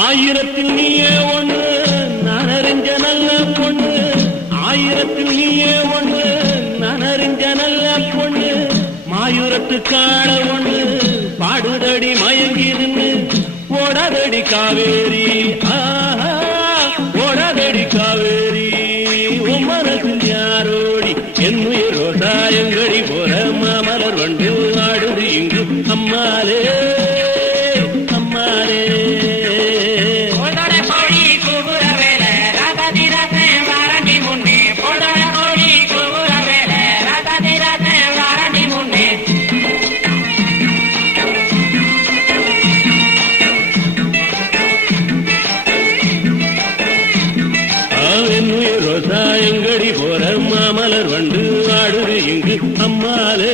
ஆயிரத்தில் நீயே ஒண்ணு நான் அறிஞ்ச நல்ல பொண்ணு, ஆயிரத்தில் நீயே ஒண்ணு நான் அறிஞ்ச நல்ல பொண்ணு, மாயூரத்து காண ஒண்ணு பாடுதடி மயங்கிருந்து ஓடாதடி காவேரி, ஆஹா ஓடாதடி காவேரி, உன் மனசில் யாரோடி என்னுயிர் ரோசாயங்கடி போற மாமலர் வண்டு ஆடுது இங்கு அம்மாலே ரோசாயங்கடி போற மாமலர் வண்டு ஆடுது இங்கு அம்மாலே.